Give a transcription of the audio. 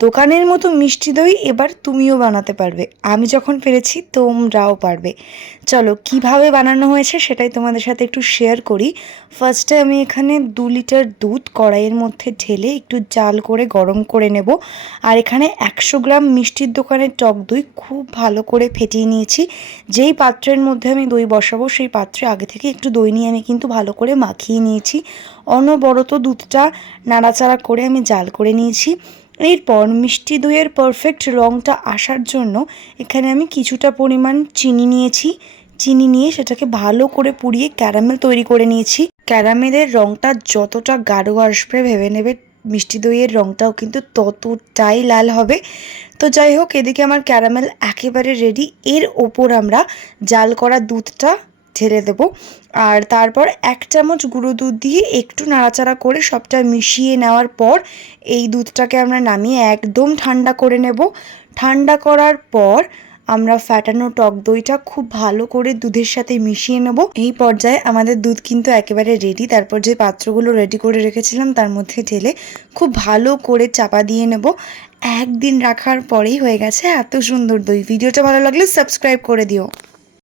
দোকানের মতো মিষ্টি দই এবার তুমিও বানাতে পারবে। আমি যখন পেরেছি তোমরাও পারবে। চলো কিভাবে বানানো হয়েছে সেটাই তোমাদের সাথে একটু শেয়ার করি। ফার্স্টে আমি এখানে 2 লিটার দুধ কড়াইয়ের মধ্যে ঢেলে একটু জাল করে গরম করে নেব। আর এখানে 100 গ্রাম মিষ্টির দোকানের টক দই খুব ভালো করে ফেটিয়ে নিয়েছি। যেই পাত্রের মধ্যে আমি দই বসাবো সেই পাত্রে আগে থেকে একটু দই নিয়ে আমি কিন্তু ভালো করে মাখিয়ে নিয়েছি। অনবরত দুধটা নাড়াচাড়া করে আমি জাল করে নিয়েছি। এরপর মিষ্টি দইয়ের পারফেক্ট রঙটা আসার জন্য এখানে আমি কিছুটা পরিমাণ চিনি নিয়েছি। চিনি নিয়ে সেটাকে ভালো করে পুড়িয়ে ক্যারামেল তৈরি করে নিয়েছি। ক্যারামেলের রঙটা যতটা গাঢ় আসবে ভেবে নেবে মিষ্টি দইয়ের রঙটাও কিন্তু ততটাই লাল হবে। তো যাই হোক, এদিকে আমার ক্যারামেল একেবারে রেডি। এর ওপর আমরা জাল করা দুধটা ঢেলে দেবো। আর তারপর 1 চামচ গুঁড়ো দুধ দিয়ে একটু নাড়াচাড়া করে সবটা মিশিয়ে নেওয়ার পর এই দুধটাকে আমরা নামিয়ে একদম ঠান্ডা করে নেব। ঠান্ডা করার পর আমরা ফ্যাটানো টক দইটা খুব ভালো করে দুধের সাথে মিশিয়ে নেব। এই পর্যায়ে আমাদের দুধ কিন্তু একেবারে রেডি। তারপর যে পাত্রগুলো রেডি করে রেখেছিলাম তার মধ্যে ঢেলে খুব ভালো করে চাপা দিয়ে নেব। একদিন রাখার পরেই হয়ে গেছে এত সুন্দর দই। ভিডিওটা ভালো লাগলে সাবস্ক্রাইব করে দিও।